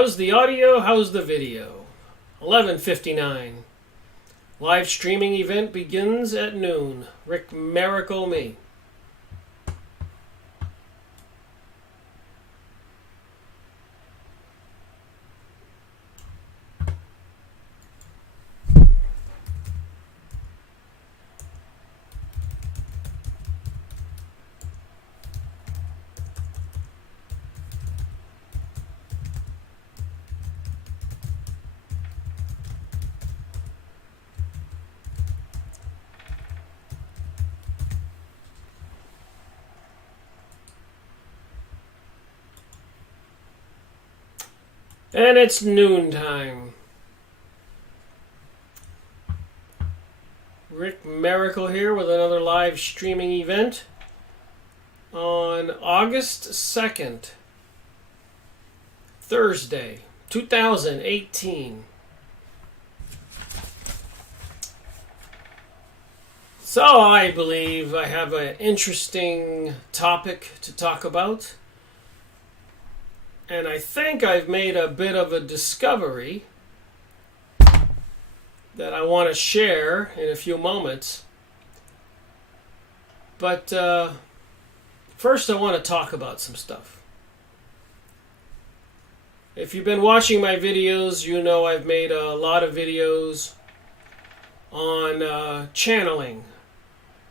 How's the audio? How's the video? 11:59. Live streaming event begins at noon. Rick Miracle me. And it's noontime. Rick Miracle here with another live streaming event on August 2nd, Thursday, 2018. So I believe I have an interesting topic to talk about. And I think I've made a bit of a discovery that I want to share in a few moments. But first I want to talk about some stuff. If you've been watching my videos, you know I've made a lot of videos on channeling.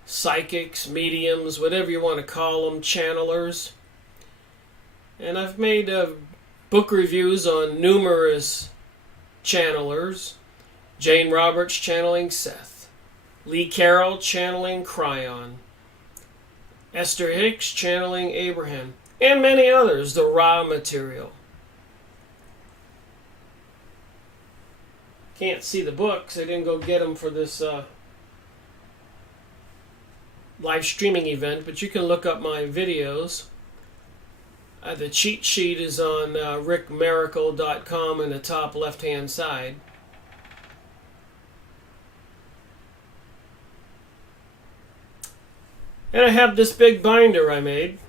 Psychics, mediums, whatever you want to call them, channelers. And I've made book reviews on numerous channelers. Jane Roberts channeling Seth. Lee Carroll channeling Cryon. Esther Hicks channeling Abraham. And many others, the raw material. Can't see the books. I didn't go get them for this live streaming event, but you can look up my videos. The cheat sheet is on rickmiracle.com in the top left-hand side. And I have this big binder I made.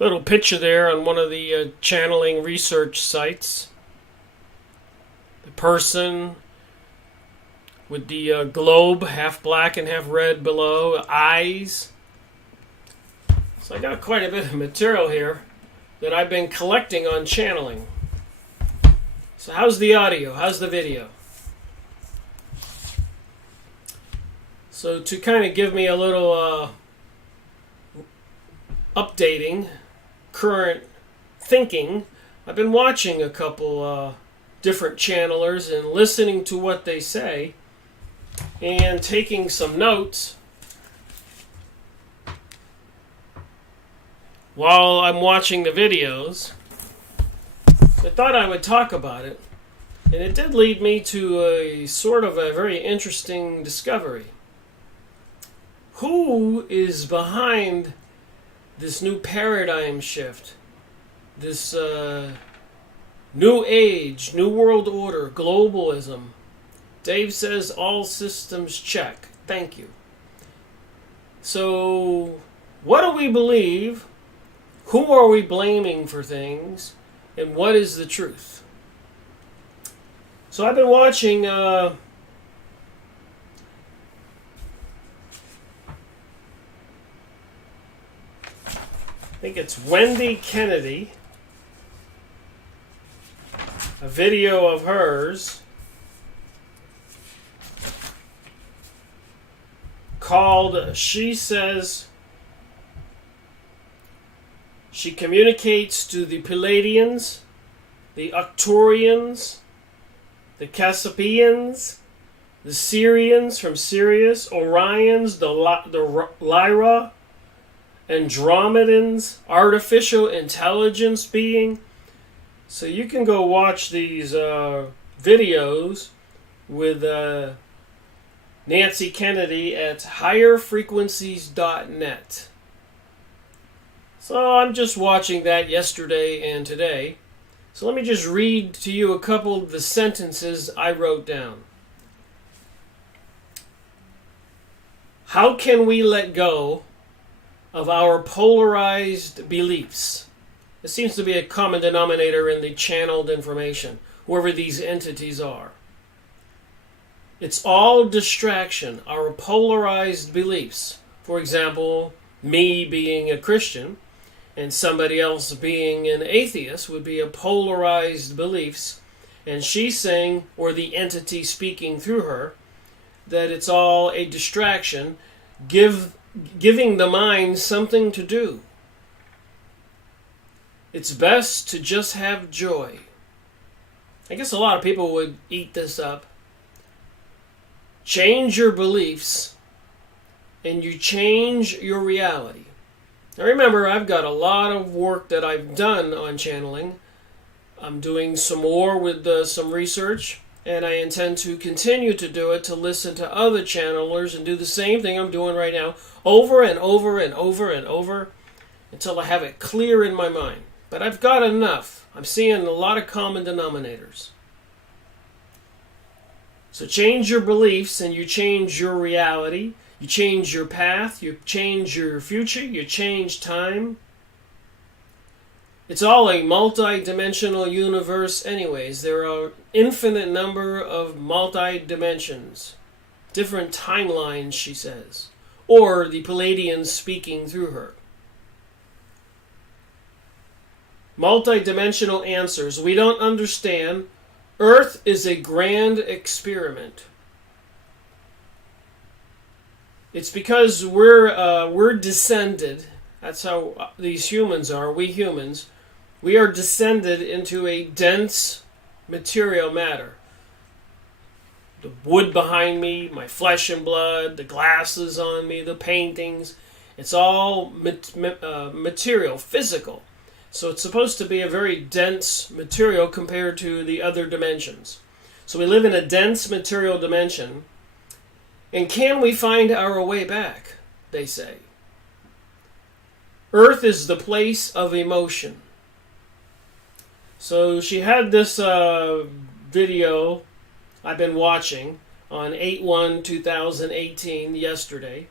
Little picture there on one of the channeling research sites. The person with the globe, half black and half red below, eyes. So I got quite a bit of material here that I've been collecting on channeling. So how's the audio? How's the video? So to kind of give me a little updating current thinking, I've been watching a couple different channelers and listening to what they say and taking some notes while I'm watching the videos. I thought I would talk about it, and it did lead me to a sort of a very interesting discovery. Who is behind this new paradigm shift, this new age, new world order, globalism? Dave says all systems check. Thank you. So, what do we believe? Who are we blaming for things? And what is the truth? So I've been watching I think it's Wendy Kennedy, a video of hers called She Says she communicates to the Pleiadians, the Arcturians, the Cassiopeians, the Syrians from Sirius, Orions, the Lyra, Andromedans, artificial intelligence being. So you can go watch these videos with Nancy Kennedy at higherfrequencies.net. So I'm just watching that yesterday and today. So let me just read to you a couple of the sentences I wrote down. How can we let go of our polarized beliefs? It seems to be a common denominator in the channeled information, whoever these entities are. It's all distraction, our polarized beliefs. For example, me being a Christian and somebody else being an atheist would be a polarized beliefs. And she's saying, or the entity speaking through her, that it's all a distraction, giving the mind something to do. It's best to just have joy. I guess a lot of people would eat this up. Change your beliefs, and you change your reality. Now remember, I've got a lot of work that I've done on channeling. I'm doing some more with some research, and I intend to continue to do it, to listen to other channelers and do the same thing I'm doing right now, over and over and over and over, until I have it clear in my mind. But I've got enough. I'm seeing a lot of common denominators. So change your beliefs and you change your reality. You change your path. You change your future. You change time. It's all a multi-dimensional universe anyways. There are infinite number of multi-dimensions. Different timelines, she says. Or the Pleiadians speaking through her. Multi-dimensional answers. We don't understand. Earth is a grand experiment. It's because we're descended. That's how these humans are. We humans. We are descended into a dense material matter. The wood behind me, my flesh and blood, the glasses on me, the paintings. It's all material, physical. So it's supposed to be a very dense material compared to the other dimensions. So we live in a dense material dimension. And can we find our way back, they say. Earth is the place of emotion. So she had this video I've been watching on 8/1/2018 yesterday.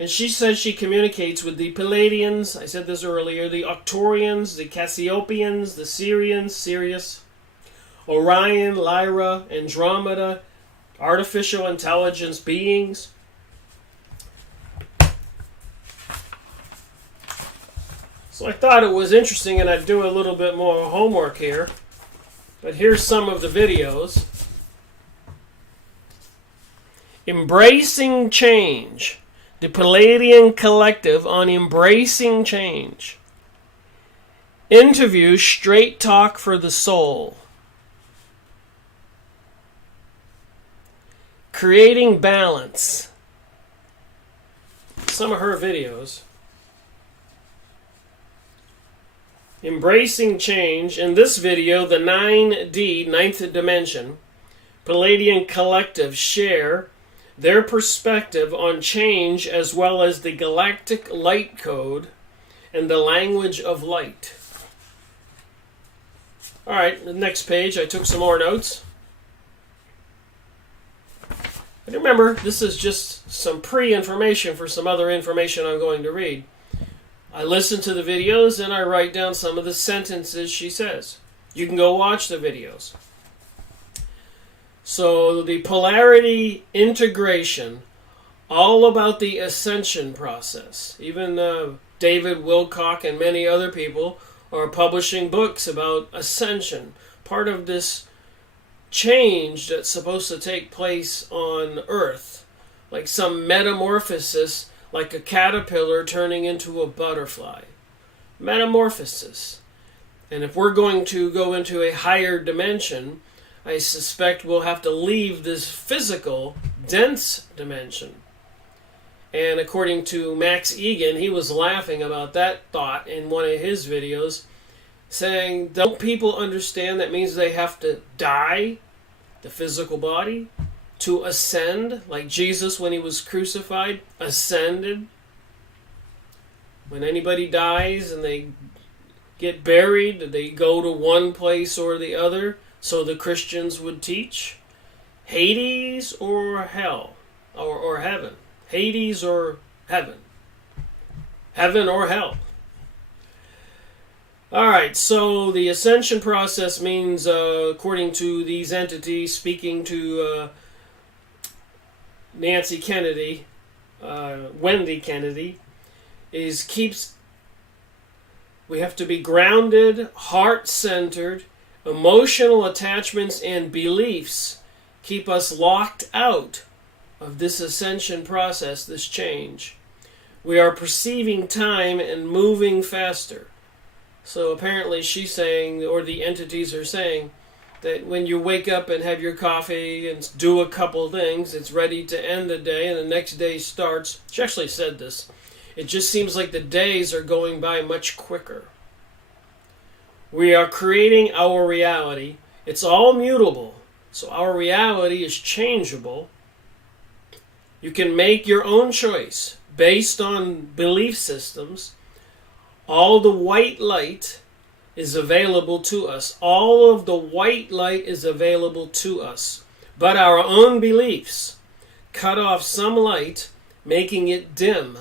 And she says she communicates with the Pleiadians, I said this earlier, the Octorians, the Cassiopeans, the Syrians, Sirius, Orion, Lyra, Andromeda, artificial intelligence beings. So I thought it was interesting, and I'd do a little bit more homework here. But here's some of the videos. Embracing Change. The Pleiadian Collective on Embracing Change. Interview Straight Talk for the Soul. Creating Balance. Some of her videos. Embracing Change. In this video, the 9D, ninth dimension, Pleiadian Collective share their perspective on change as well as the galactic light code and the language of light. Alright, the next page, I took some more notes. And remember, this is just some pre-information for some other information I'm going to read. I listen to the videos and I write down some of the sentences she says. You can go watch the videos. So the polarity integration, all about the ascension process. Even David Wilcock and many other people are publishing books about ascension. Part of this change that's supposed to take place on Earth. Like some metamorphosis, like a caterpillar turning into a butterfly. Metamorphosis. And if we're going to go into a higher dimension, I suspect we'll have to leave this physical, dense dimension. And according to Max Egan, he was laughing about that thought in one of his videos, saying, don't people understand that means they have to die the physical body, to ascend, like Jesus when he was crucified, ascended. When anybody dies and they get buried, they go to one place or the other, so the Christians would teach. Hades or hell, or heaven. Hades or heaven. Heaven or hell. Alright, so the ascension process means, according to these entities, speaking to Nancy Kennedy, Wendy Kennedy, we have to be grounded, heart-centered, emotional attachments and beliefs keep us locked out of this ascension process, this change. We are perceiving time and moving faster. So apparently she's saying, or the entities are saying, that when you wake up and have your coffee and do a couple things, it's ready to end the day and the next day starts. She actually said this. It just seems like the days are going by much quicker. We are creating our reality. It's all mutable. So our reality is changeable. You can make your own choice based on belief systems. All the white light is available to us. All of the white light is available to us. But our own beliefs cut off some light, making it dim.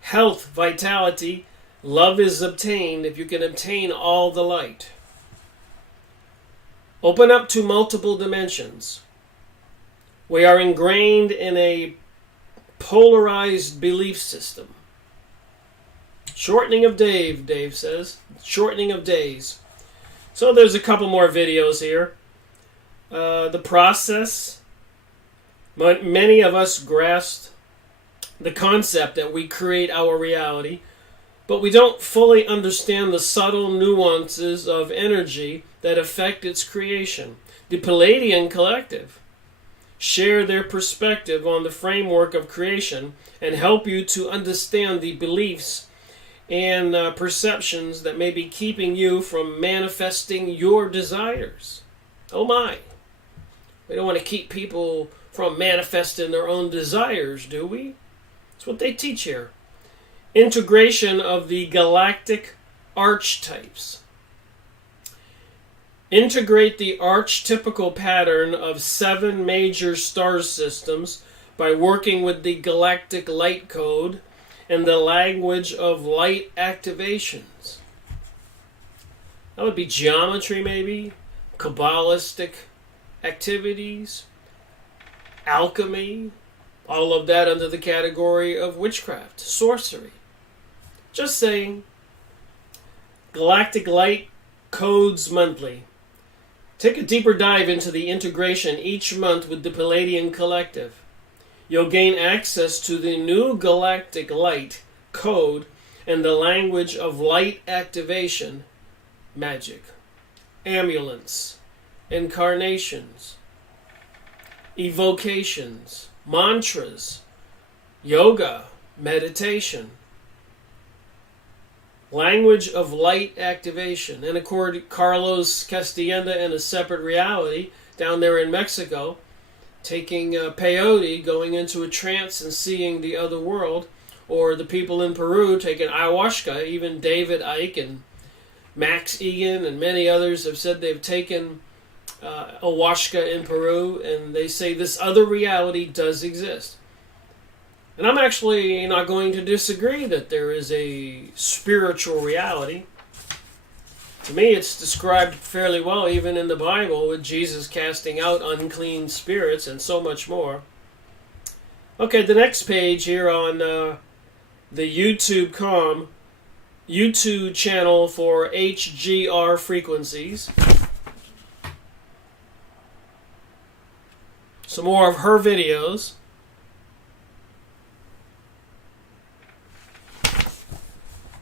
Health, vitality, love is obtained if you can obtain all the light. Open up to multiple dimensions. We are ingrained in a polarized belief system. Shortening of Dave says. Shortening of days. So there's a couple more videos here. The process. Many of us grasp the concept that we create our reality, but we don't fully understand the subtle nuances of energy that affect its creation. The Pleiadian collective share their perspective on the framework of creation and help you to understand the beliefs and perceptions that may be keeping you from manifesting your desires. Oh my. We don't want to keep people from manifesting their own desires, do we? That's what they teach here. Integration of the galactic archetypes. Integrate the archetypical pattern of 7 major star systems by working with the galactic light code and the language of light activations. That would be geometry, maybe, Kabbalistic activities, alchemy, all of that under the category of witchcraft, sorcery. Just saying. Galactic Light Codes Monthly. Take a deeper dive into the integration each month with the Pleiadian Collective. You'll gain access to the new Galactic Light Code and the language of light activation, magic, amulets, incarnations, evocations, mantras, yoga, meditation, language of light activation. And according to Carlos Castellanda in A Separate Reality, down there in Mexico, taking peyote, going into a trance and seeing the other world, or the people in Peru taking ayahuasca. Even David Icke and Max Egan and many others have said they've taken ayahuasca in Peru, and they say this other reality does exist. And I'm actually not going to disagree that there is a spiritual reality. To me, it's described fairly well, even in the Bible, with Jesus casting out unclean spirits and so much more. Okay, the next page here on the YouTube channel for HGR frequencies. Some more of her videos.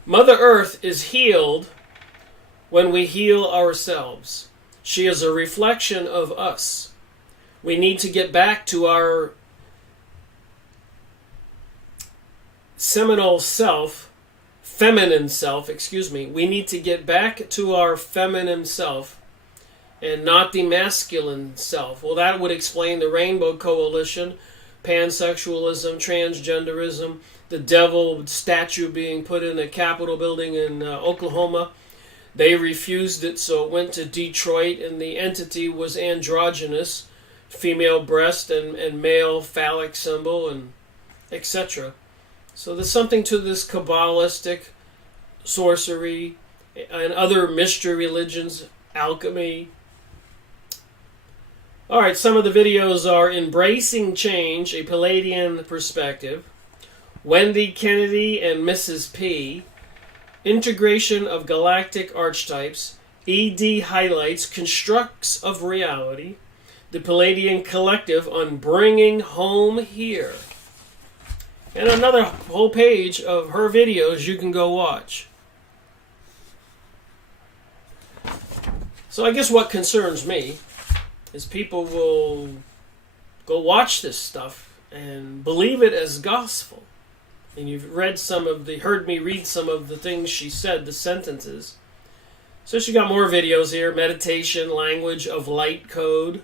Mother Earth is healed when we heal ourselves. She is a reflection of us. We need to get back to our feminine self. We need to get back to our feminine self and not the masculine self. Well, that would explain the Rainbow Coalition, pansexualism, transgenderism, the devil statue being put in a Capitol building in Oklahoma. They refused it, so it went to Detroit, and the entity was androgynous, female breast and male phallic symbol, and etc. So there's something to this Kabbalistic sorcery and other mystery religions, alchemy. Alright, some of the videos are Embracing Change, a Pleiadian Perspective, Wendy Kennedy and Mrs. P, Integration of Galactic Archetypes, ED Highlights, Constructs of Reality, the Pleiadian Collective on Bringing Home Here. And another whole page of her videos you can go watch. So I guess what concerns me is people will go watch this stuff and believe it as gospel. And you've heard me read some of the things she said, the sentences. So she got more videos here. Meditation, Language of Light Code,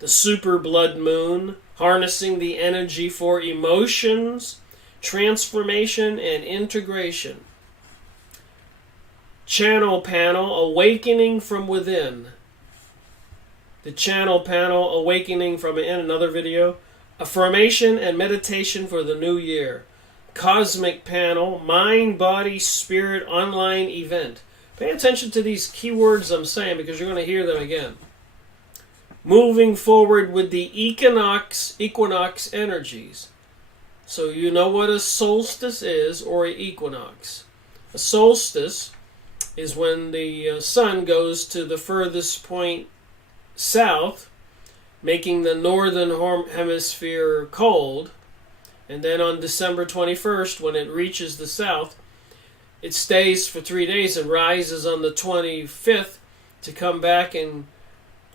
the Super Blood Moon, Harnessing the Energy for Emotions, Transformation and Integration. Channel Panel, Awakening from Within. The Channel Panel, Awakening from Within, another video. Affirmation and Meditation for the New Year. Cosmic Panel, Mind, Body, Spirit online event. Pay attention to these keywords I'm saying because you're going to hear them again. Moving forward with the equinox energies. So you know what a solstice is or an equinox. A solstice is when the sun goes to the furthest point south, making the northern hemisphere cold. And then on December 21st, when it reaches the south, it stays for 3 days and rises on the 25th to come back and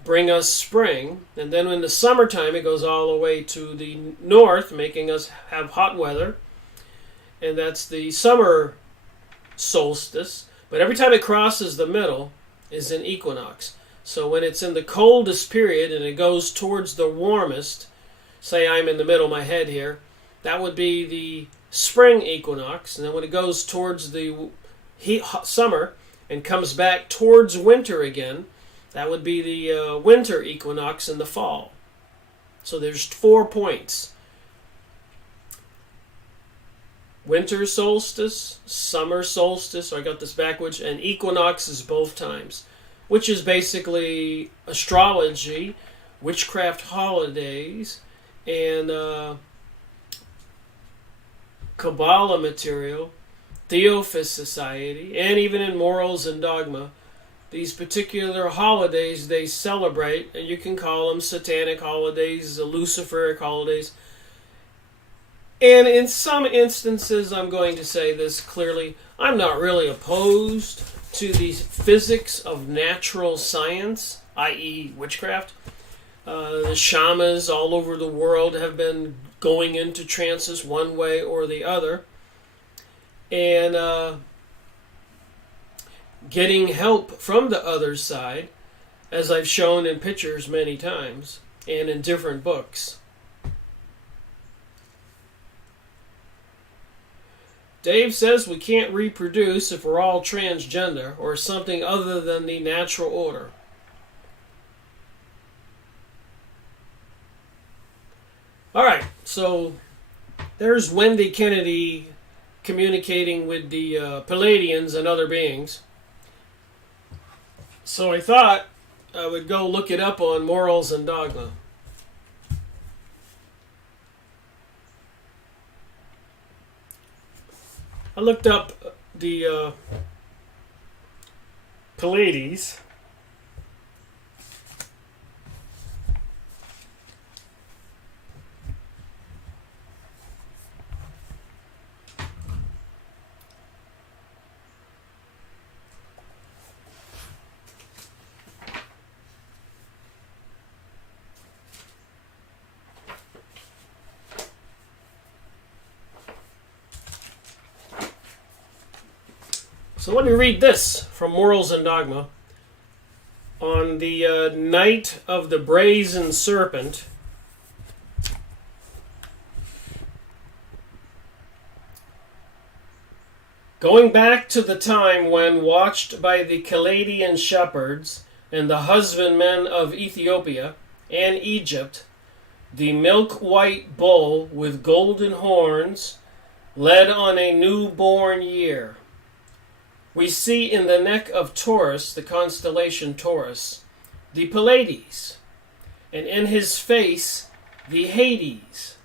bring us spring. And then in the summertime, it goes all the way to the north, making us have hot weather. And that's the summer solstice. But every time it crosses the middle is an equinox. So when it's in the coldest period and it goes towards the warmest, say I'm in the middle of my head here, that would be the spring equinox. And then when it goes towards the summer and comes back towards winter again, that would be the winter equinox in the fall. So there's 4 points. Winter solstice, summer solstice, I got this backwards, and equinox is both times, which is basically astrology, witchcraft holidays, and Kabbalah material, Theophist Society, and even in Morals and Dogma, these particular holidays they celebrate, and you can call them satanic holidays, Luciferic holidays. And in some instances, I'm going to say this clearly, I'm not really opposed to the physics of natural science, i.e. witchcraft. The shamans all over the world have been going into trances one way or the other. And getting help from the other side, as I've shown in pictures many times and in different books. Dave says we can't reproduce if we're all transgender or something other than the natural order. Alright, so there's Wendy Kennedy communicating with the Pleiadians and other beings. So I thought I would go look it up on Morals and Dogma. I looked up the Pleiades. So let me read this from Morals and Dogma. On the night of the brazen serpent, going back to the time when, watched by the Pleiadian shepherds and the husbandmen of Ethiopia and Egypt, the milk-white bull with golden horns led on a newborn year. We see in the neck of Taurus, the constellation Taurus, the Pleiades, and in his face the Hades.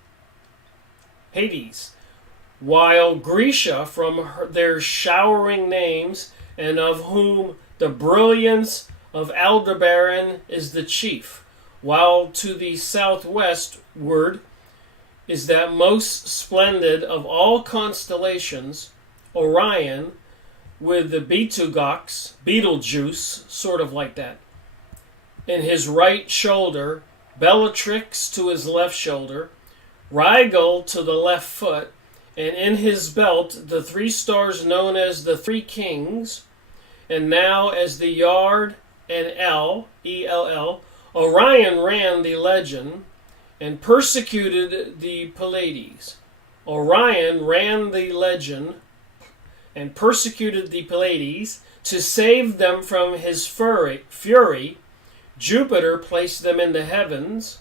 While Grisha, from their showering names, and of whom the brilliance of Aldebaran is the chief, while to the southwestward is that most splendid of all constellations, Orion, with the Betelgeuse, sort of like that, in his right shoulder, Bellatrix to his left shoulder, Rigel to the left foot, and in his belt the 3 stars known as the 3 kings, and now as the Yard and ELL. Orion ran the legend and persecuted the Pleiades. Orion ran the legend and persecuted the Pleiades. To save them from his fury, Jupiter placed them in the heavens,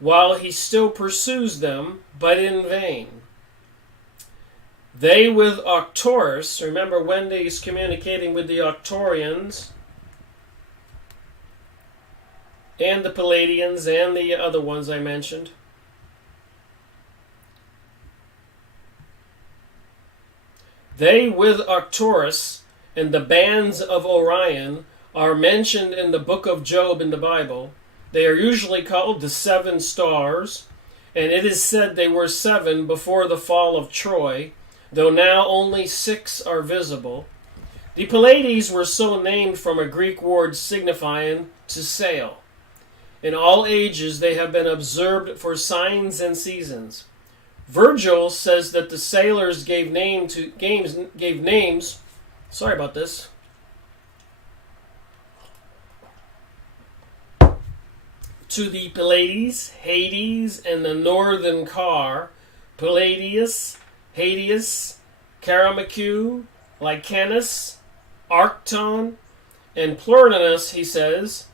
while he still pursues them, but in vain. They with Arcturus, remember Wendy's communicating with the Arcturians, and the Pleiadians, and the other ones I mentioned. They with Arcturus and the bands of Orion are mentioned in the book of Job in the Bible. They are usually called the 7 stars, and it is said they were 7 before the fall of Troy, though now only 6 are visible. The Pleiades were so named from a Greek word signifying to sail. In all ages they have been observed for signs and seasons. Virgil says that the sailors gave names. Sorry about this. To the Pleiades, Hades, and the northern car, Palladius, Hades, Karamecu, Lycanus, Arcton, and Plurinus, he says.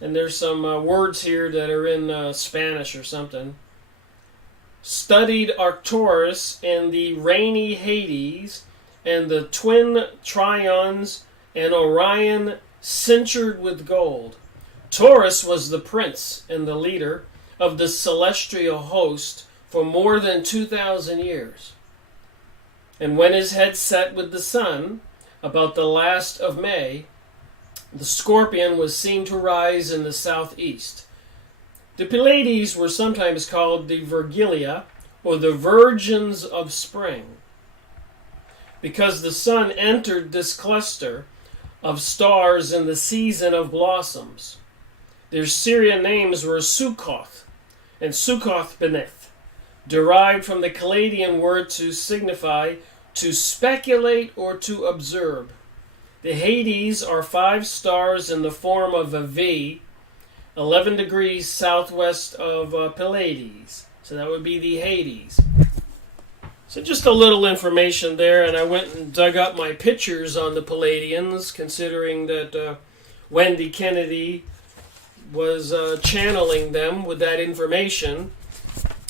And there's some words here that are in Spanish or something. Studied Arcturus and the rainy Hades, and the twin Trions, and Orion cinctured with gold. Taurus was the prince and the leader of the celestial host for more than 2,000 years. And when his head set with the sun, about the last of May, the scorpion was seen to rise in the southeast. The Pleiades were sometimes called the Virgilia, or the Virgins of Spring, because the sun entered this cluster of stars in the season of blossoms. Their Syrian names were Sukkoth and Sukkoth-Beneth, derived from the Chaldean word to signify to speculate or to observe. The Hades are 5 stars in the form of a V, 11 degrees southwest of Pleiades. So that would be the Hades. So just a little information there, and I went and dug up my pictures on the Pleiadians, considering that Wendy Kennedy was channeling them with that information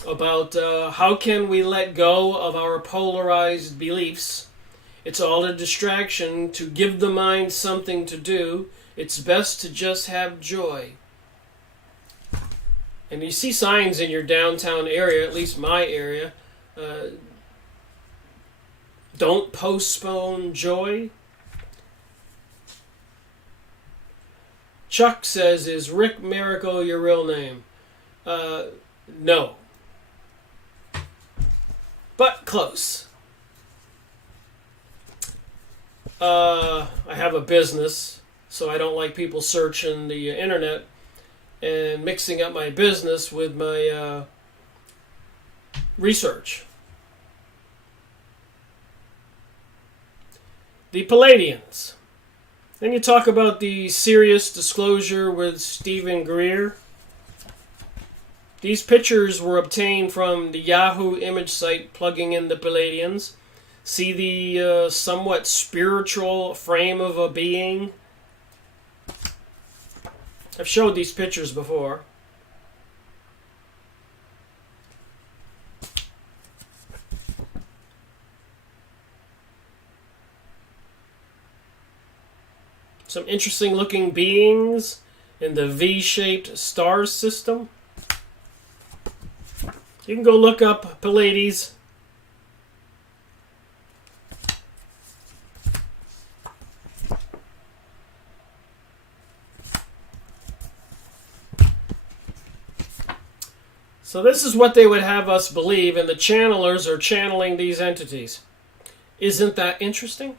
about how can we let go of our polarized beliefs. It's all a distraction. To give the mind something to do, it's best to just have joy. And you see signs in your downtown area, at least my area, don't postpone joy. Chuck says, is Rick Miracle your real name? No. But close. I have a business, so I don't like people searching the internet and mixing up my business with my research. The Pleiadians. Then you talk about the serious disclosure with Stephen Greer. These pictures were obtained from the Yahoo image site plugging in the Pleiadians. See the somewhat spiritual frame of a being? I've showed these pictures before. Some interesting looking beings in the V-shaped star system. You can go look up Pleiades. So this is what they would have us believe, and the channelers are channeling these entities. Isn't that interesting?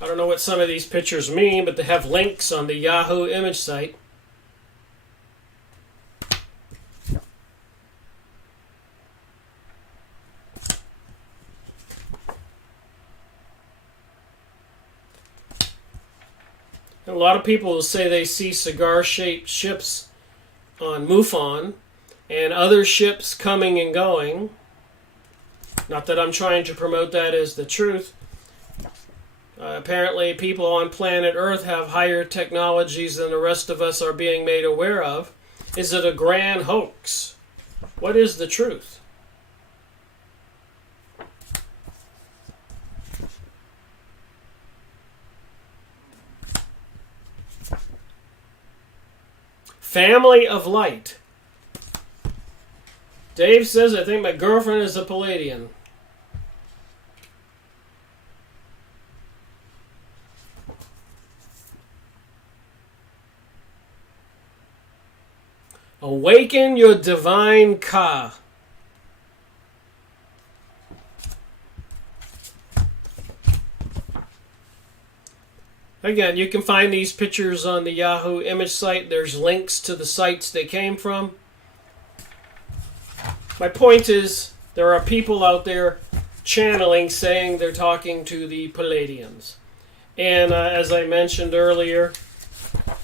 I don't know what some of these pictures mean, but they have links on the Yahoo image site. A lot of people will say they see cigar-shaped ships on MUFON and other ships coming and going. Not that I'm trying to promote that as the truth. Apparently people on planet Earth have higher technologies than the rest of us are being made aware of. Is it a grand hoax? What is the truth? Family of Light. Dave says, I think my girlfriend is a Pleiadian. Awaken your divine Ka. Again, you can find these pictures on the Yahoo image site. There's links to the sites they came from. My point is, there are people out there channeling, saying they're talking to the Pleiadians. And as I mentioned earlier,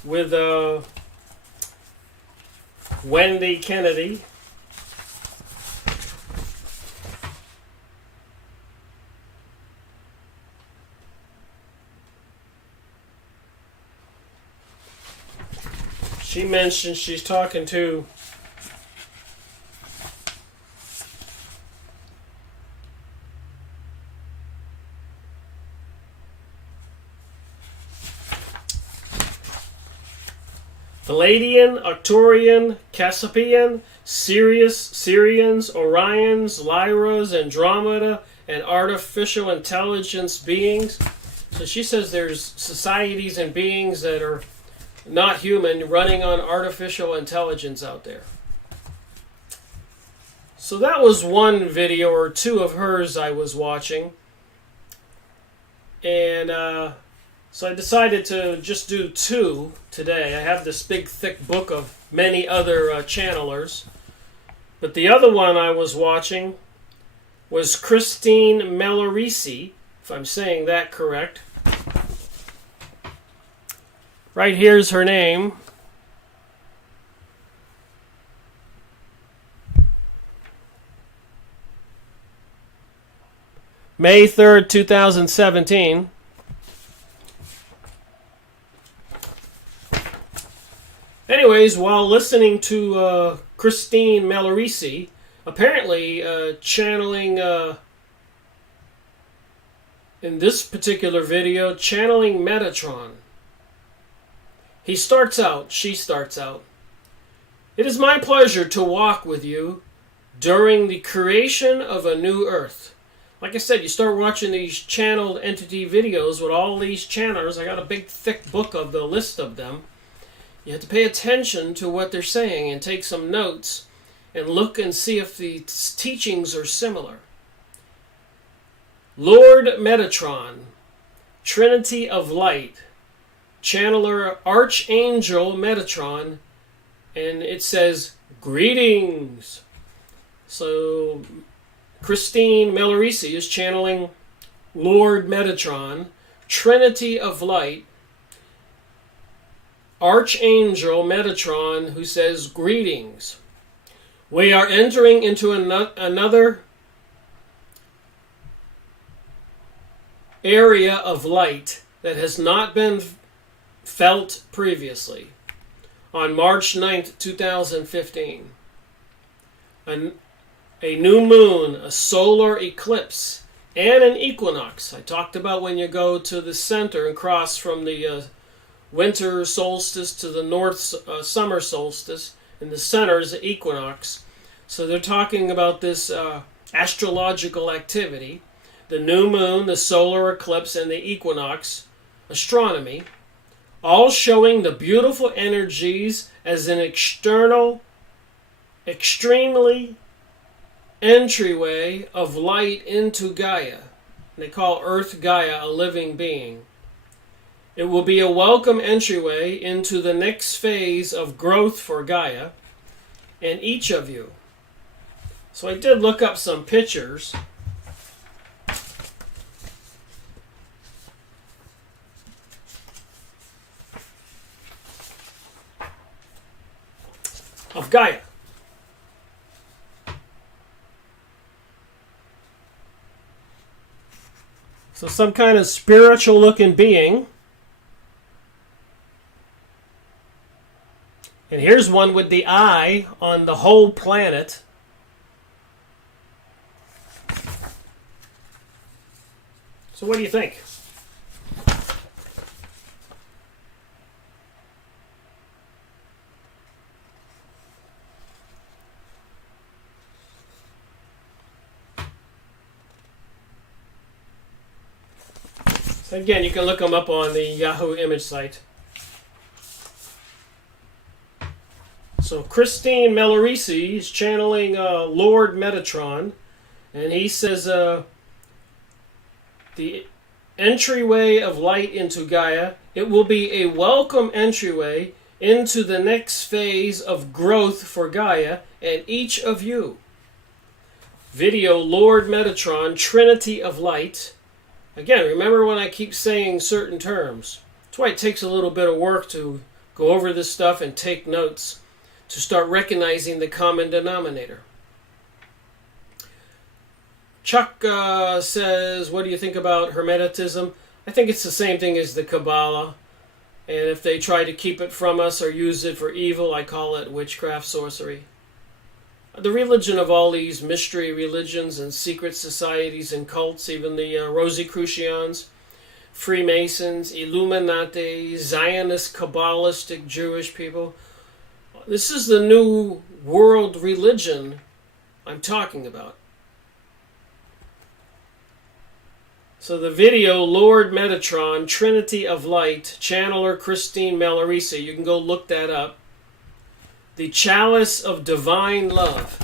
with Wendy Kennedy, she mentioned she's talking to Pleiadian, Arcturian, Cassiopeian, Sirius, Syrians, Orions, Lyras, Andromeda, and artificial intelligence beings. So she says there's societies and beings that are not human running on artificial intelligence out there. So that was one video or two of hers I was watching. And so I decided to just do two today. I have this big thick book of many other channelers. But the other one I was watching was Christine Melerissee, if I'm saying that correct. Right here's her name. May 3rd, 2017. Anyways, while listening to Christine Melerissee, apparently channeling, in this particular video, channeling Metatron. He starts out, she starts out. It is my pleasure to walk with you during the creation of a new earth. Like I said, you start watching these channeled entity videos with all these channelers. I got a big thick book of the list of them. You have to pay attention to what they're saying and take some notes and look and see if the teachings are similar. Lord Metatron, Trinity of Light, channeler Archangel Metatron, and it says, greetings. So Christine Melerissee is channeling Lord Metatron, Trinity of Light, Archangel Metatron, who says, greetings. We are entering into another area of light that has not been felt previously. On March 9th, 2015, a new moon, a solar eclipse, and an equinox. I talked about when you go to the center and cross from the winter solstice to the north summer solstice. In the center is the equinox. So they're talking about this astrological activity. The new moon, the solar eclipse, and the equinox, astronomy, all showing the beautiful energies as an extremely entryway of light into Gaia. They call Earth Gaia a living being. It will be a welcome entryway into the next phase of growth for Gaia and each of you. So I did look up some pictures. Of Gaia. So some kind of spiritual looking being. And here's one with the eye on the whole planet. So what do you think? So again, you can look them up on the Yahoo image site. So Christine Melerissee is channeling Lord Metatron, and he says the entryway of light into Gaia, it will be a welcome entryway into the next phase of growth for Gaia and each of you. Video Lord Metatron, Trinity of Light. Again, remember when I keep saying certain terms. That's why it takes a little bit of work to go over this stuff and take notes to start recognizing the common denominator. Chuck says, what do you think about Hermeticism? I think it's the same thing as the Kabbalah. And if they try to keep it from us or use it for evil, I call it witchcraft, sorcery. The religion of all these mystery religions and secret societies and cults, even the Rosicrucians, Freemasons, Illuminati, Zionist, Kabbalistic Jewish people. This is the new world religion I'm talking about. So the video, Lord Metatron, Trinity of Light, channeler Christine Melerissee, you can go look that up. The Chalice of Divine Love.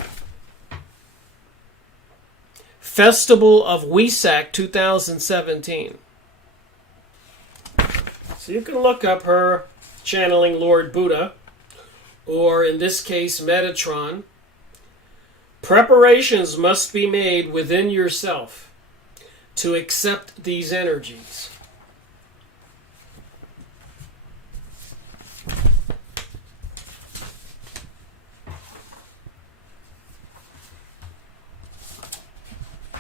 Festival of Wesak 2017. So you can look up her channeling Lord Buddha, or in this case, Metatron. Preparations must be made within yourself to accept these energies.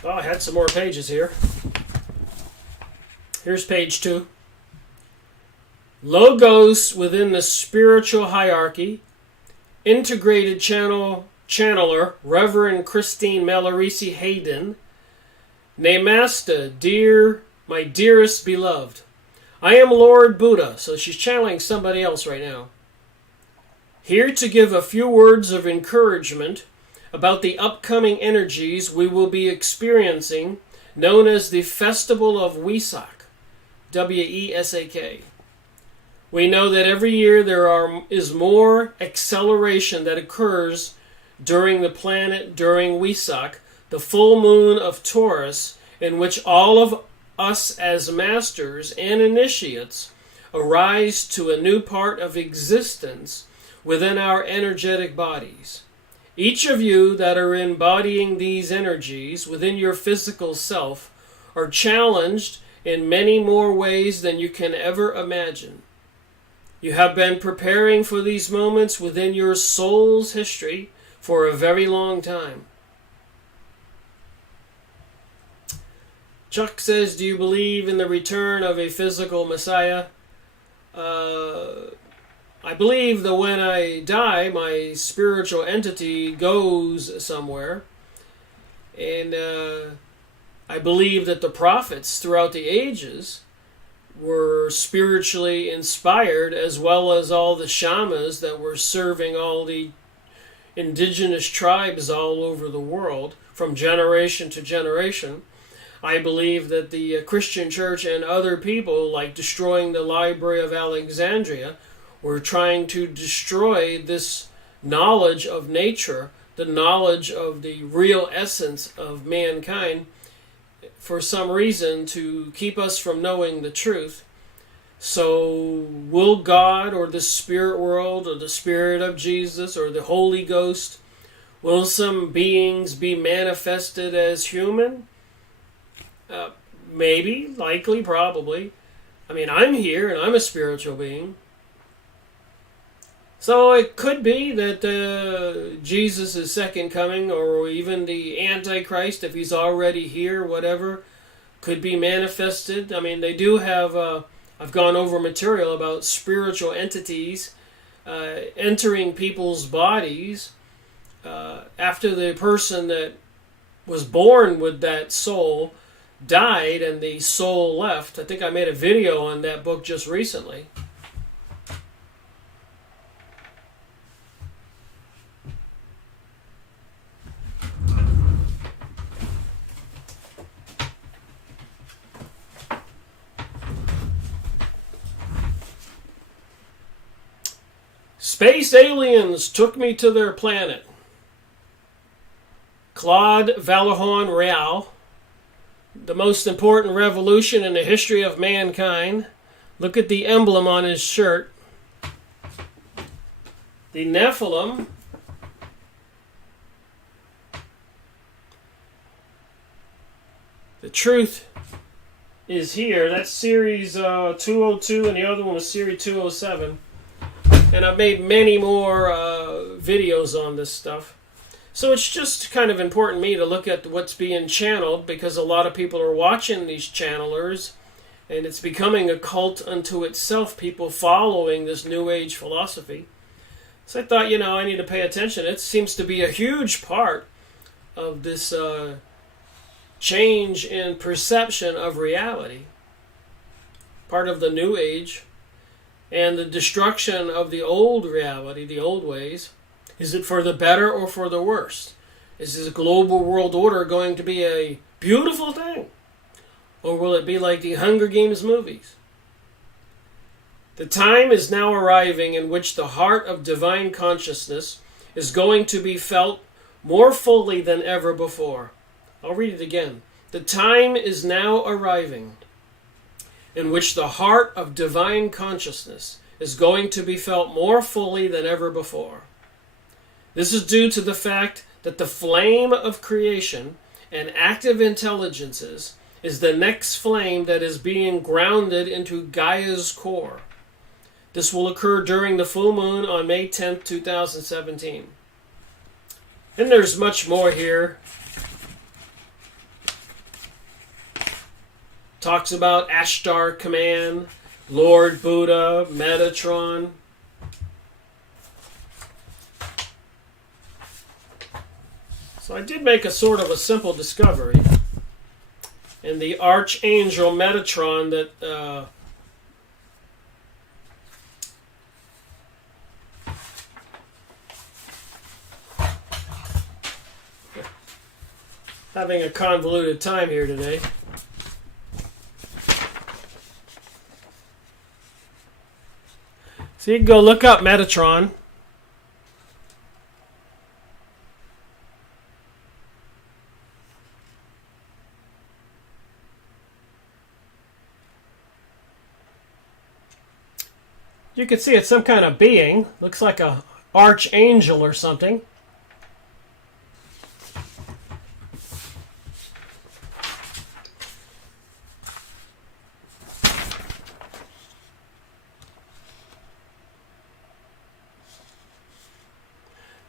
Oh, I had some more pages here. Here's page 2. Logos within the spiritual hierarchy. Integrated channeler, Reverend Christine Melerissee Hayden. Namaste, my dearest beloved. I am Lord Buddha, so she's channeling somebody else right now. Here to give a few words of encouragement about the upcoming energies we will be experiencing, known as the Festival of Wesak, W-E-S-A-K. We know that every year there is more acceleration that occurs during the planet during Wesak, the full moon of Taurus, in which all of us as masters and initiates arise to a new part of existence within our energetic bodies. Each of you that are embodying these energies within your physical self are challenged in many more ways than you can ever imagine. You have been preparing for these moments within your soul's history for a very long time. Chuck says, do you believe in the return of a physical Messiah? I believe that when I die, my spiritual entity goes somewhere. And I believe that the prophets throughout the ages were spiritually inspired, as well as all the shamans that were serving all the indigenous tribes all over the world from generation to generation. I believe that the Christian church and other people, like destroying the Library of Alexandria, were trying to destroy this knowledge of nature, the knowledge of the real essence of mankind, for some reason to keep us from knowing the truth. So will God or the spirit world or the spirit of Jesus or the Holy Ghost, will some beings be manifested as human? Maybe, likely, probably. I mean, I'm here and I'm a spiritual being. So it could be that Jesus' second coming, or even the Antichrist, if he's already here, whatever, could be manifested. I mean, they do have, I've gone over material about spiritual entities entering people's bodies after the person that was born with that soul died and the soul left. I think I made a video on that book just recently. Space aliens took me to their planet. Claude Valahon Real, the most important revolution in the history of mankind. Look at the emblem on his shirt. The Nephilim. The truth is here. That's series 202 and the other one was series 207. And I've made many more videos on this stuff. So it's just kind of important to me to look at what's being channeled, because a lot of people are watching these channelers and it's becoming a cult unto itself, people following this New Age philosophy. So I thought, I need to pay attention. It seems to be a huge part of this change in perception of reality. Part of the New Age. And the destruction of the old reality, the old ways. Is it for the better or for the worse? Is this global world order going to be a beautiful thing? Or will it be like the Hunger Games movies? The time is now arriving in which the heart of divine consciousness is going to be felt more fully than ever before. I'll read it again. The time is now arriving in which the heart of divine consciousness is going to be felt more fully than ever before. This is due to the fact that the flame of creation and active intelligences is the next flame that is being grounded into Gaia's core. This will occur during the full moon on May 10th, 2017. And there's much more here. Talks about Ashtar Command, Lord Buddha, Metatron. So I did make a sort of a simple discovery in the Archangel Metatron that having a convoluted time here today. So you can go look up Metatron. You can see it's some kind of being. Looks like a archangel or something.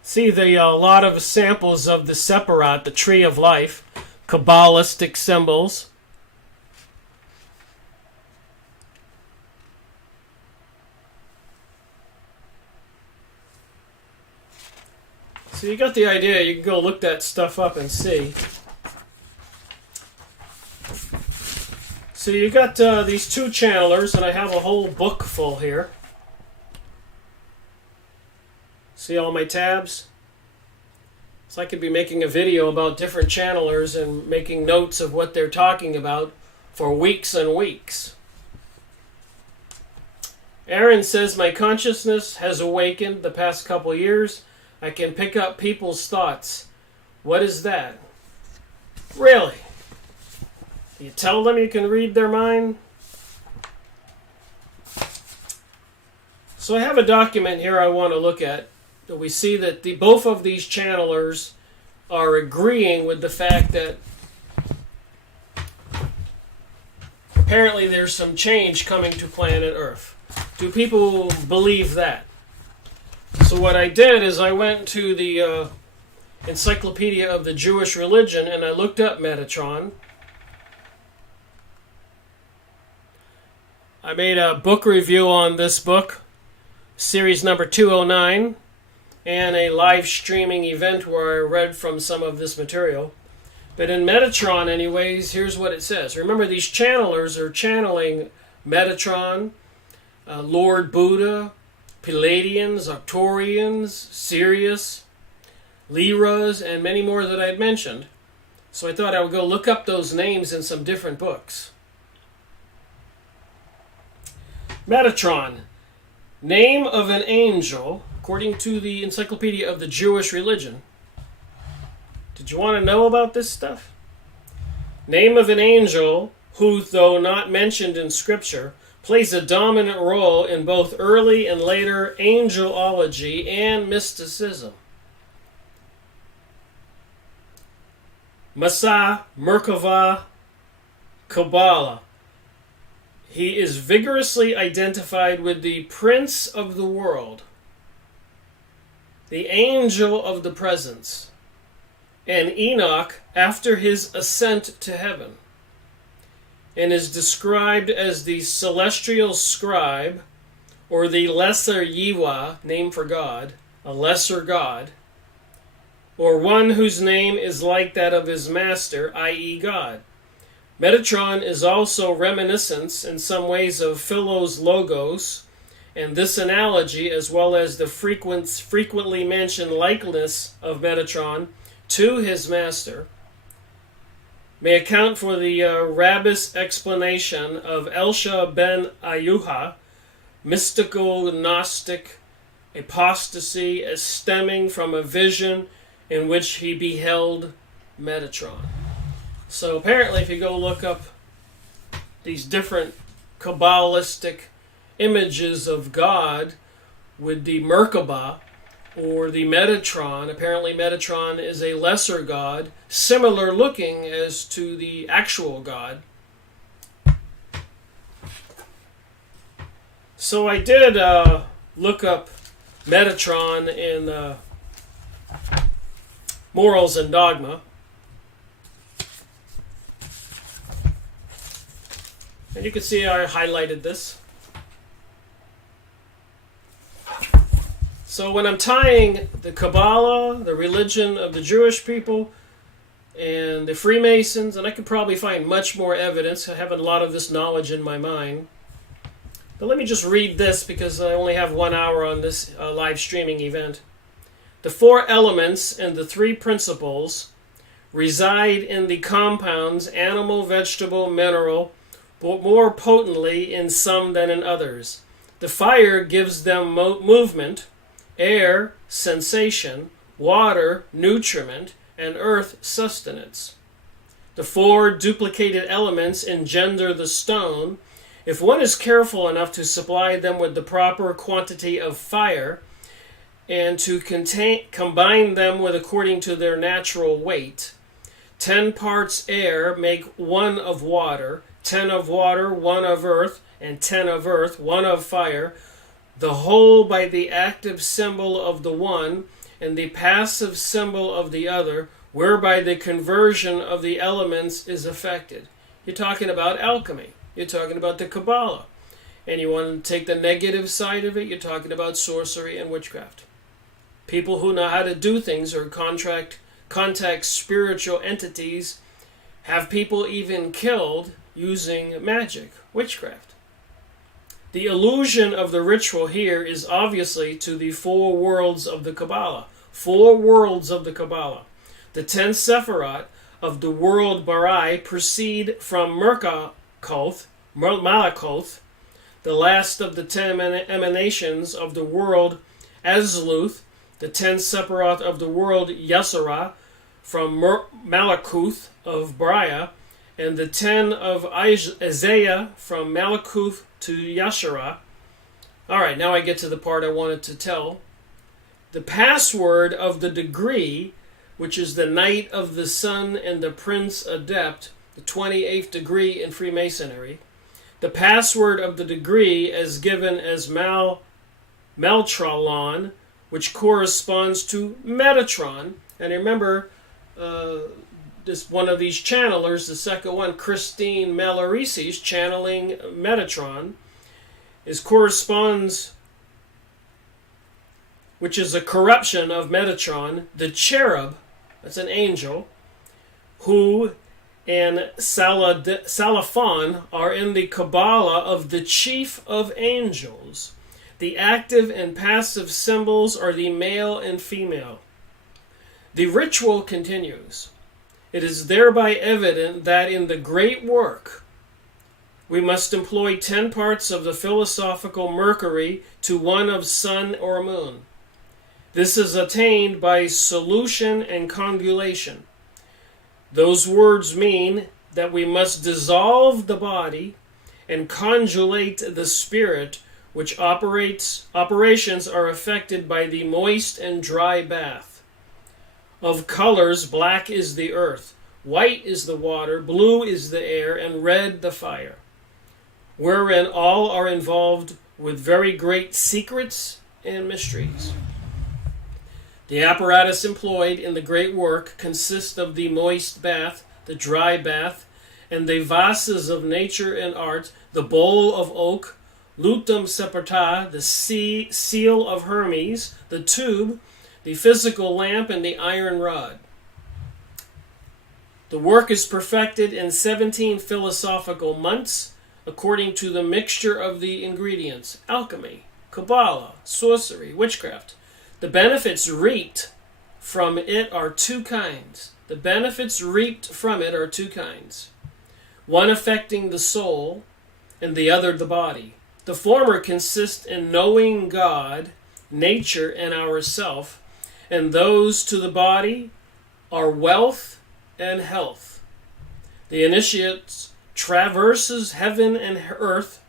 See a lot of samples of the Separat, the Tree of Life, Kabbalistic symbols. So you got the idea. You can go look that stuff up and see. So you got these two channelers, and I have a whole book full here. See all my tabs? So I could be making a video about different channelers and making notes of what they're talking about for weeks and weeks. Aaron says, my consciousness has awakened the past couple years. I can pick up people's thoughts. What is that? Really? You tell them you can read their mind? So I have a document here I want to look at. We see that both of these channelers are agreeing with the fact that apparently there's some change coming to planet Earth. Do people believe that? So what I did is I went to the Encyclopedia of the Jewish Religion and I looked up Metatron. I made a book review on this book, series number 209. And a live streaming event where I read from some of this material. But in Metatron, anyways, here's what it says. Remember, these channelers are channeling Metatron, Lord Buddha, Pleiadians, Arcturians, Sirius, Lyras, and many more that I'd mentioned. So I thought I would go look up those names in some different books. Metatron, name of an angel, according to the Encyclopedia of the Jewish Religion. Did you want to know about this stuff? Name of an angel who, though not mentioned in Scripture, plays a dominant role in both early and later angelology and mysticism. Masa Merkava Kabbalah. He is vigorously identified with the Prince of the World, the angel of the presence, and Enoch after his ascent to heaven, and is described as the celestial scribe, or the lesser Yiwa, name for God, a lesser God, or one whose name is like that of his master, i.e. God. Metatron is also reminiscent in some ways of Philo's logos, and this analogy, as well as the frequently mentioned likeness of Metatron to his master, may account for the Rabbis' explanation of Elisha ben Ayuha, mystical Gnostic apostasy, as stemming from a vision in which he beheld Metatron. So apparently, if you go look up these different Kabbalistic images of God with the Merkabah or the Metatron, apparently Metatron is a lesser god, similar looking as to the actual God. So I did look up Metatron in Morals and Dogma. And you can see I highlighted this. So when I'm tying the Kabbalah, the religion of the Jewish people, and the Freemasons, and I could probably find much more evidence. I have a lot of this knowledge in my mind. But let me just read this because I only have 1 hour on this live streaming event. The four elements and the three principles reside in the compounds animal, vegetable, mineral, but more potently in some than in others. The fire gives them movement, air, sensation, water, nutriment, and earth, sustenance. The four duplicated elements engender the stone, If one is careful enough to supply them with the proper quantity of fire and to combine them with according to their natural weight, 10 parts air make 1 of water, 10 of water, 1 of earth, and 10 of earth, 1 of fire, the whole by the active symbol of the one and the passive symbol of the other, whereby the conversion of the elements is effected. You're talking about alchemy. You're talking about the Kabbalah. And you want to take the negative side of it, you're talking about sorcery and witchcraft. People who know how to do things or contact spiritual entities have people even killed using magic, witchcraft. The illusion of the ritual here is obviously to the 4 worlds of the Kabbalah. 4 worlds of the Kabbalah. The 10 Sephirot of the world Barai proceed from Malakoth, the last of the 10 emanations of the world Azluth, the 10 Sephirot of the world Yasara, from Malakuth of Bria, and the 10 of Isaiah from Malakuth to Yashara. All right, now I get to the part I wanted to tell. The password of the degree, which is the Knight of the Sun and the Prince Adept, the 28th degree in Freemasonry. The password of the degree is given as Metatron, which corresponds to Metatron. And remember, this one of these channelers, the second one, Christine Melerissee, channeling Metatron, corresponds, which is a corruption of Metatron, the cherub, that's an angel, who and Salaphon are in the Kabbalah of the chief of angels. The active and passive symbols are the male and female. The ritual continues. It is thereby evident that in the great work we must employ 10 parts of the philosophical Mercury to 1 of sun or moon. This is attained by solution and congelation. Those words mean that we must dissolve the body and congelate the spirit, which operations are affected by the moist and dry bath. Of colors, black is the earth, white is the water, blue is the air, and red the fire, wherein all are involved with very great secrets and mysteries. The apparatus employed in the great work consists of the moist bath, the dry bath, and the vases of nature and art, the bowl of oak, lutum separata, the seal of Hermes, the tube, the physical lamp, and the iron rod. The work is perfected in 17 philosophical months, according to the mixture of the ingredients: alchemy, Kabbalah, sorcery, witchcraft. The benefits reaped from it are 2 kinds. The benefits reaped from it are 2 kinds. One affecting the soul, and the other the body. The former consists in knowing God, nature, and ourself, and those to the body are wealth and health. The initiate traverses heaven and earth.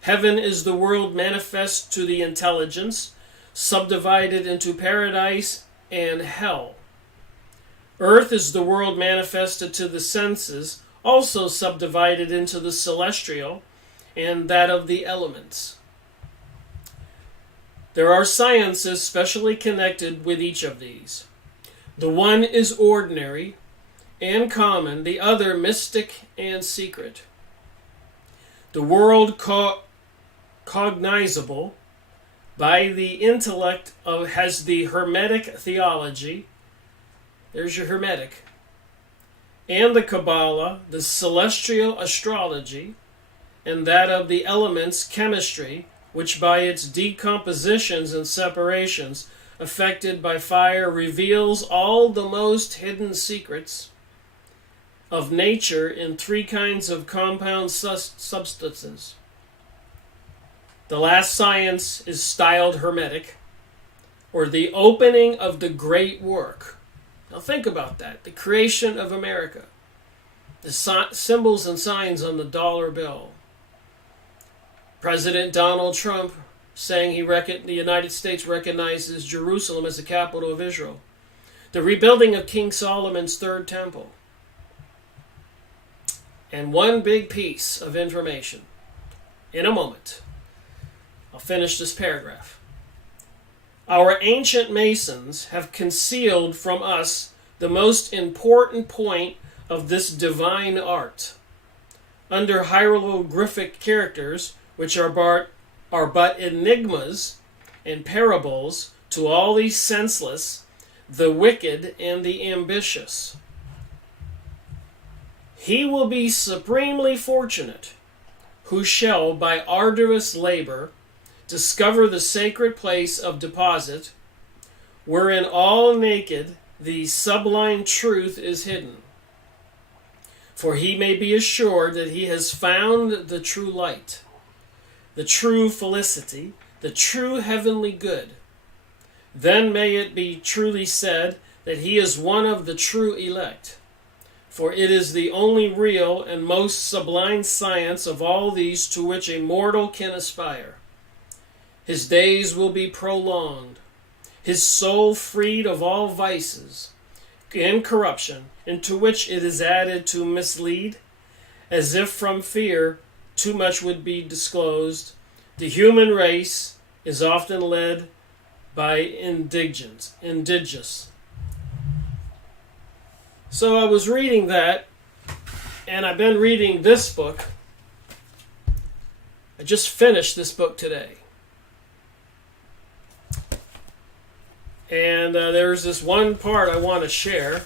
Heaven is the world manifest to the intelligence, subdivided into paradise and hell. Earth is the world manifested to the senses, also subdivided into the celestial and that of the elements. There are sciences specially connected with each of these. The one is ordinary and common, the other mystic and secret. The world cognizable by the intellect has the Hermetic theology. There's your Hermetic. And the Kabbalah, the celestial astrology, and that of the elements, chemistry, which by its decompositions and separations, affected by fire, reveals all the most hidden secrets of nature in 3 kinds of compound substances. The last science is styled Hermetic, or the opening of the great work. Now think about that. The creation of America. The symbols and signs on the dollar bill. President Donald Trump saying the United States recognizes Jerusalem as the capital of Israel. The rebuilding of King Solomon's third temple. And one big piece of information. In a moment, I'll finish this paragraph. Our ancient Masons have concealed from us the most important point of this divine art. Under hieroglyphic characters, which are but enigmas and parables to all the senseless, the wicked, and the ambitious. He will be supremely fortunate who shall, by arduous labor, discover the sacred place of deposit, wherein all naked the sublime truth is hidden. For he may be assured that he has found the true light, the true felicity, the true heavenly good. Then may it be truly said that he is one of the true elect. For it is the only real and most sublime science of all these to which a mortal can aspire. His days will be prolonged, his soul freed of all vices and corruption, into which it is added to mislead, as if from fear too much would be disclosed. The human race is often led by indigence. So I was reading that, and I've been reading this book. I just finished this book today. And there's this one part I want to share.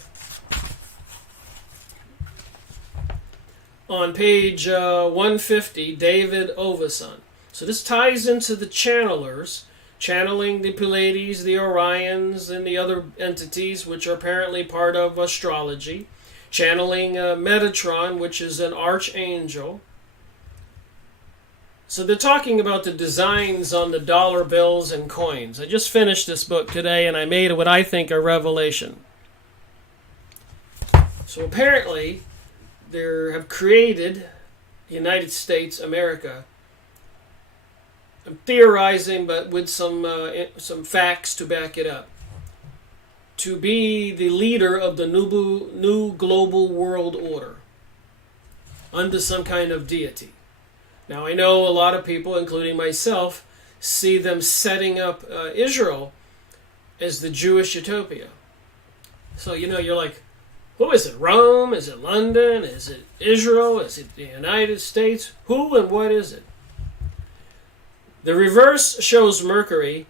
On page 150, David Ovason. So this ties into the channelers, channeling the Pleiades, the Orions, and the other entities which are apparently part of astrology, channeling Metatron, which is an archangel. So they're talking about the designs on the dollar bills and coins. I just finished this book today, and I made what I think a revelation. So apparently, they have created the United States, America. I'm theorizing, but with some facts to back it up. To be the leader of the new global world order under some kind of deity. Now, I know a lot of people, including myself, see them setting up Israel as the Jewish utopia. So, you're like, who is it? Rome? Is it London? Is it Israel? Is it the United States? Who and what is it? The reverse shows Mercury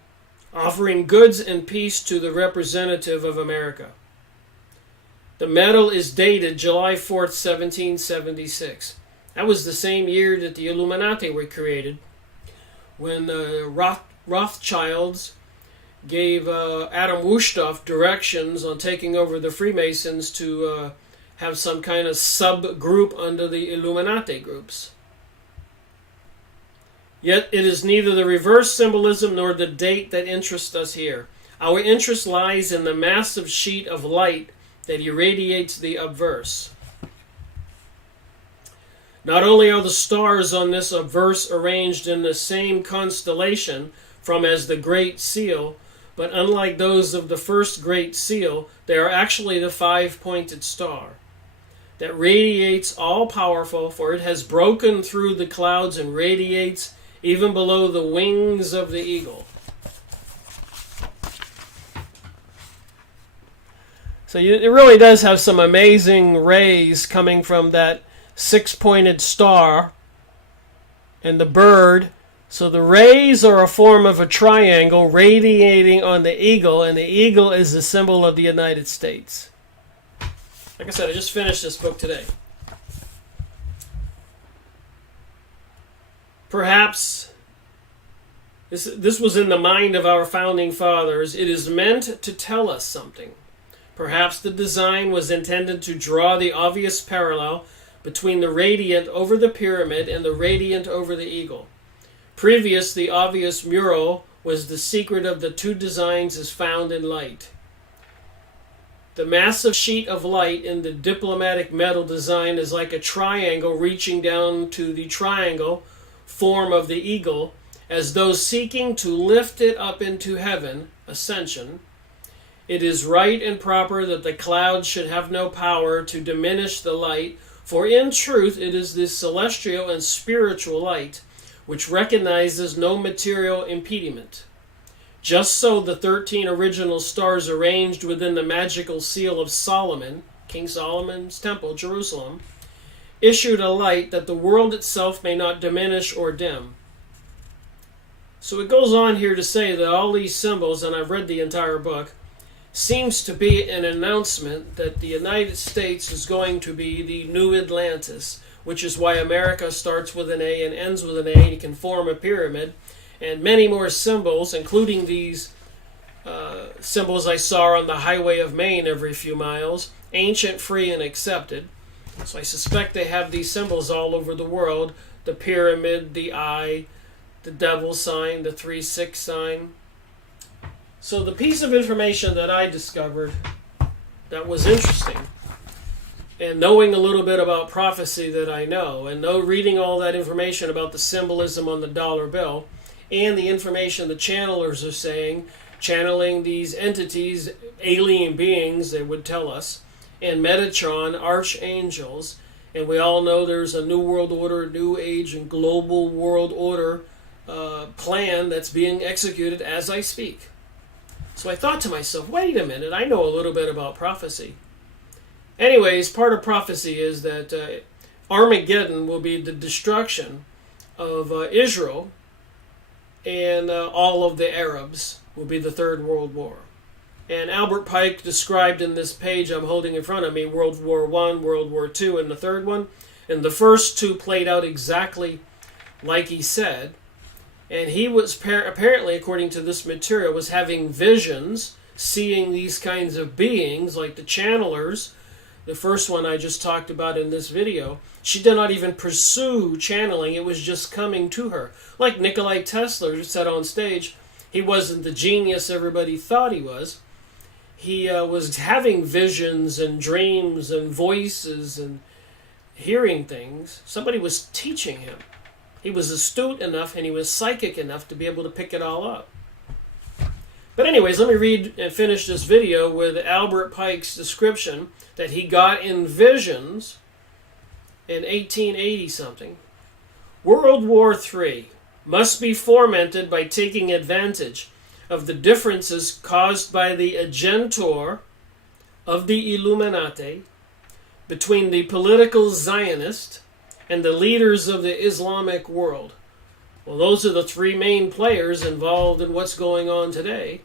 offering goods and peace to the representative of America. The medal is dated July 4th, 1776. That was the same year that the Illuminati were created, when the Rothschilds gave Adam Weishaupt directions on taking over the Freemasons to have some kind of subgroup under the Illuminati groups. Yet it is neither the reverse symbolism nor the date that interests us here. Our interest lies in the massive sheet of light that irradiates the obverse. Not only are the stars on this obverse arranged in the same constellation from as the Great Seal, but unlike those of the first Great Seal, they are actually the five-pointed star that radiates all-powerful, for it has broken through the clouds and radiates even below the wings of the eagle. So it really does have some amazing rays coming from that six-pointed star and the bird. So the rays are a form of a triangle radiating on the eagle, and the eagle is the symbol of the United States. Like I said, I just finished this book today. Perhaps this was in the mind of our founding fathers. It is meant to tell us something. Perhaps the design was intended to draw the obvious parallel between the radiant over the pyramid and the radiant over the eagle. Previous, the obvious mural was the secret of the two designs is found in light. The massive sheet of light in the diplomatic metal design is like a triangle reaching down to the triangle form of the eagle, as though seeking to lift it up into heaven, ascension, it is right and proper that the clouds should have no power to diminish the light, for in truth it is this celestial and spiritual light which recognizes no material impediment. Just so the 13 original stars arranged within the magical seal of Solomon, King Solomon's temple, Jerusalem, issued a light that the world itself may not diminish or dim. So it goes on here to say that all these symbols, and I've read the entire book, seems to be an announcement that the United States is going to be the new Atlantis, which is why America starts with an A and ends with an A, and you can form a pyramid, and many more symbols, including these symbols I saw on the highway of Maine every few miles, ancient, free, and accepted. So I suspect they have these symbols all over the world, the pyramid, the eye, the devil sign, the 3-6 sign. So the piece of information that I discovered that was interesting, and knowing a little bit about prophecy that I know, and reading all that information about the symbolism on the dollar bill, and the information the channelers are saying, channeling these entities, alien beings, they would tell us, and Metatron, archangels, and we all know there's a new world order, new age, and global world order plan that's being executed as I speak. So I thought to myself, wait a minute, I know a little bit about prophecy. Anyways, part of prophecy is that Armageddon will be the destruction of Israel, and all of the Arabs will be the Third World War. And Albert Pike described in this page I'm holding in front of me World War I, World War II, and the third one. And the first two played out exactly like he said. And he was apparently, according to this material, was having visions, seeing these kinds of beings, like the channelers. The first one I just talked about in this video, she did not even pursue channeling. It was just coming to her. Like Nikola Tesla said on stage, he wasn't the genius everybody thought he was. He was having visions and dreams and voices and hearing things. Somebody was teaching him. He was astute enough and he was psychic enough to be able to pick it all up. But anyways, let me read and finish this video with Albert Pike's description that he got in visions in 1880-something. World War III must be fomented by taking advantage of the differences caused by the agentur of the Illuminati between the political Zionist and the leaders of the Islamic world. Well, those are the three main players involved in what's going on today.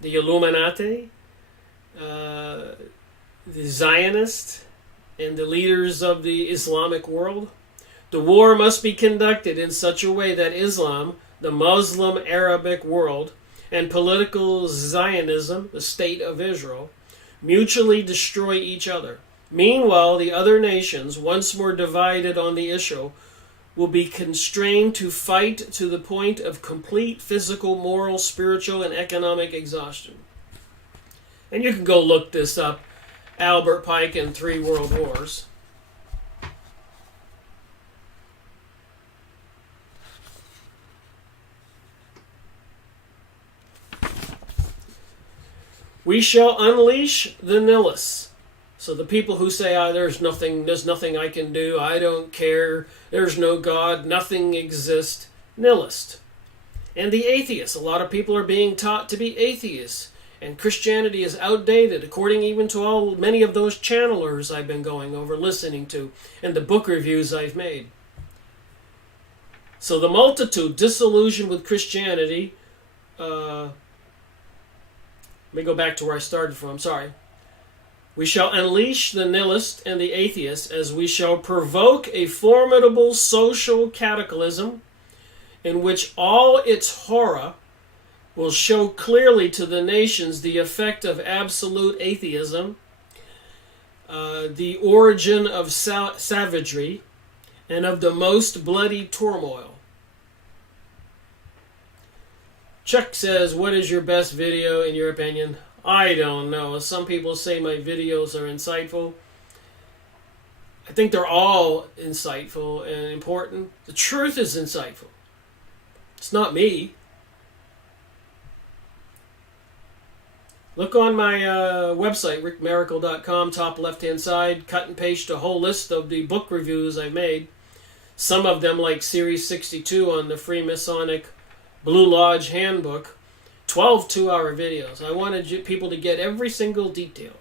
The Illuminati, the Zionist, and the leaders of the Islamic world. The war must be conducted in such a way that Islam, the Muslim Arabic world, and political Zionism, the state of Israel, mutually destroy each other. Meanwhile, the other nations, once more divided on the issue, will be constrained to fight to the point of complete physical, moral, spiritual, and economic exhaustion. And you can go look this up, Albert Pike and Three World Wars. We shall unleash the nihilists. So the people who say, there's nothing I can do, I don't care, there's no God, nothing exists, nihilist. And the atheists. A lot of people are being taught to be atheists. And Christianity is outdated, according even to many of those channelers I've been going over, listening to, and the book reviews I've made. So the multitude, disillusioned with Christianity, let me go back to where I started from, sorry. We shall unleash the nihilist and the atheist as we shall provoke a formidable social cataclysm in which all its horror will show clearly to the nations the effect of absolute atheism, the origin of savagery, and of the most bloody turmoil. Chuck says, what is your best video in your opinion? I don't know. Some people say my videos are insightful. I think they're all insightful and important. The truth is insightful. It's not me. Look on my website, rickmiracle.com, top left-hand side, cut and paste a whole list of the book reviews I've made. Some of them, like Series 62 on the Freemasonic Blue Lodge Handbook, 12 two-hour videos. I wanted people to get every single detail.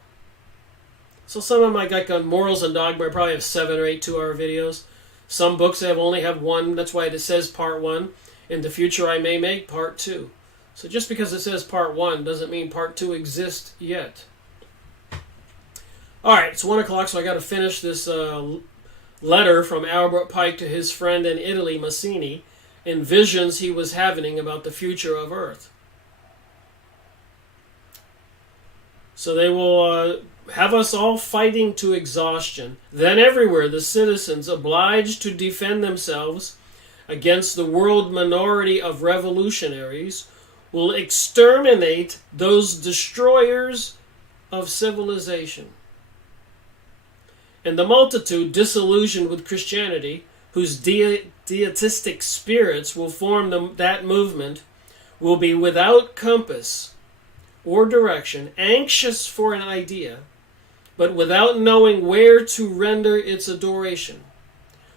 So some of my, like on Morals and Dogma, I probably have 7 or 8 two-hour videos. Some books only have 1. That's why it says Part 1. In the future, I may make Part 2. So just because it says Part 1 doesn't mean Part 2 exists yet. All right, it's 1 o'clock, so I got to finish this letter from Albert Pike to his friend in Italy, Mazzini, in visions he was having about the future of Earth. So they will have us all fighting to exhaustion. Then everywhere the citizens obliged to defend themselves against the world minority of revolutionaries will exterminate those destroyers of civilization. And the multitude, disillusioned with Christianity, whose deitistic spirits will form that movement, will be without compass or direction, anxious for an idea, but without knowing where to render its adoration,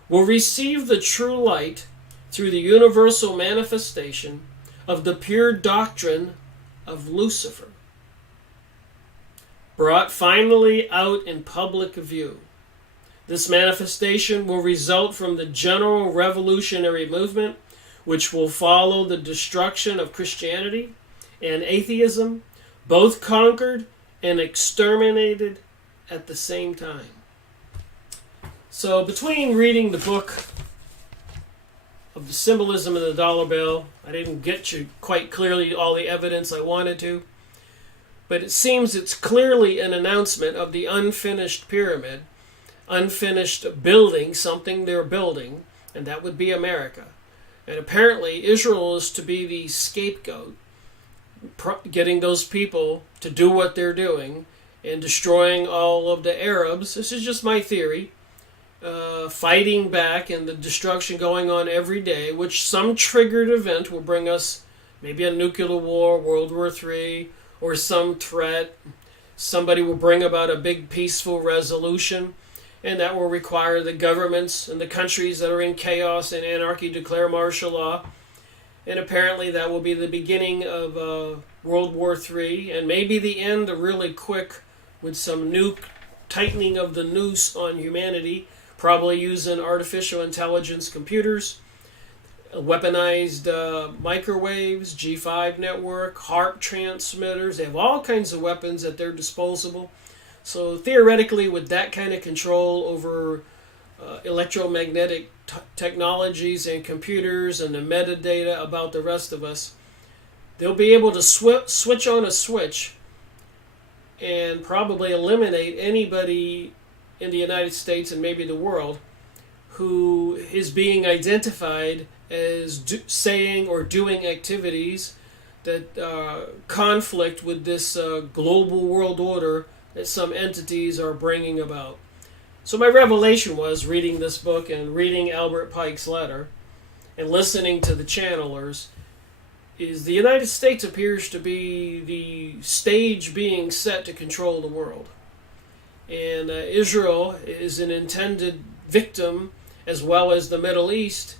will receive the true light through the universal manifestation of the pure doctrine of Lucifer, brought finally out in public view. This manifestation will result from the general revolutionary movement, which will follow the destruction of Christianity and atheism, both conquered and exterminated at the same time. So between reading the book of the symbolism of the dollar bill, I didn't get you quite clearly all the evidence I wanted to, but it seems it's clearly an announcement of the unfinished pyramid, unfinished building, something they're building, and that would be America. And apparently Israel is to be the scapegoat, getting those people to do what they're doing and destroying all of the Arabs. This is just my theory. Fighting back and the destruction going on every day, which some triggered event will bring us maybe a nuclear war, World War III, or some threat. Somebody will bring about a big peaceful resolution, and that will require the governments and the countries that are in chaos and anarchy declare martial law. And apparently that will be the beginning of World War III, and maybe the end really quick with some tightening of the noose on humanity, probably using artificial intelligence computers, weaponized microwaves, G5 network, HARP transmitters. They have all kinds of weapons at their disposal. So theoretically, with that kind of control over electromagnetic technologies and computers and the metadata about the rest of us, they'll be able to switch on a switch and probably eliminate anybody in the United States and maybe the world who is being identified as saying or doing activities that conflict with this global world order that some entities are bringing about. So my revelation was reading this book and reading Albert Pike's letter and listening to the channelers is the United States appears to be the stage being set to control the world. And Israel is an intended victim, as well as the Middle East,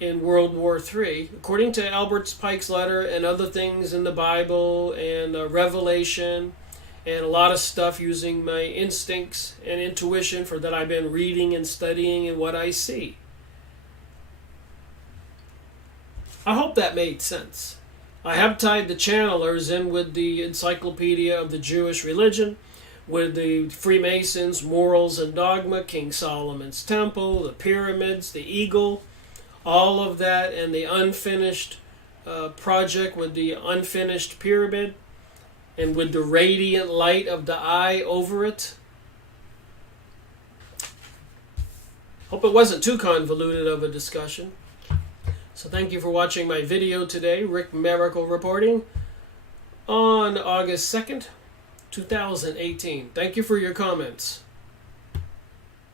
in World War III. According to Albert Pike's letter and other things in the Bible and Revelation, and a lot of stuff using my instincts and intuition for that I've been reading and studying and what I see. I hope that made sense. I have tied the channelers in with the Encyclopedia of the Jewish Religion, with the Freemasons, Morals and Dogma, King Solomon's Temple, the pyramids, the eagle, all of that, and the unfinished project with the unfinished pyramid, and with the radiant light of the eye over it. Hope it wasn't too convoluted of a discussion. So thank you for watching my video today, Rick Miracle reporting on August 2nd, 2018. Thank you for your comments.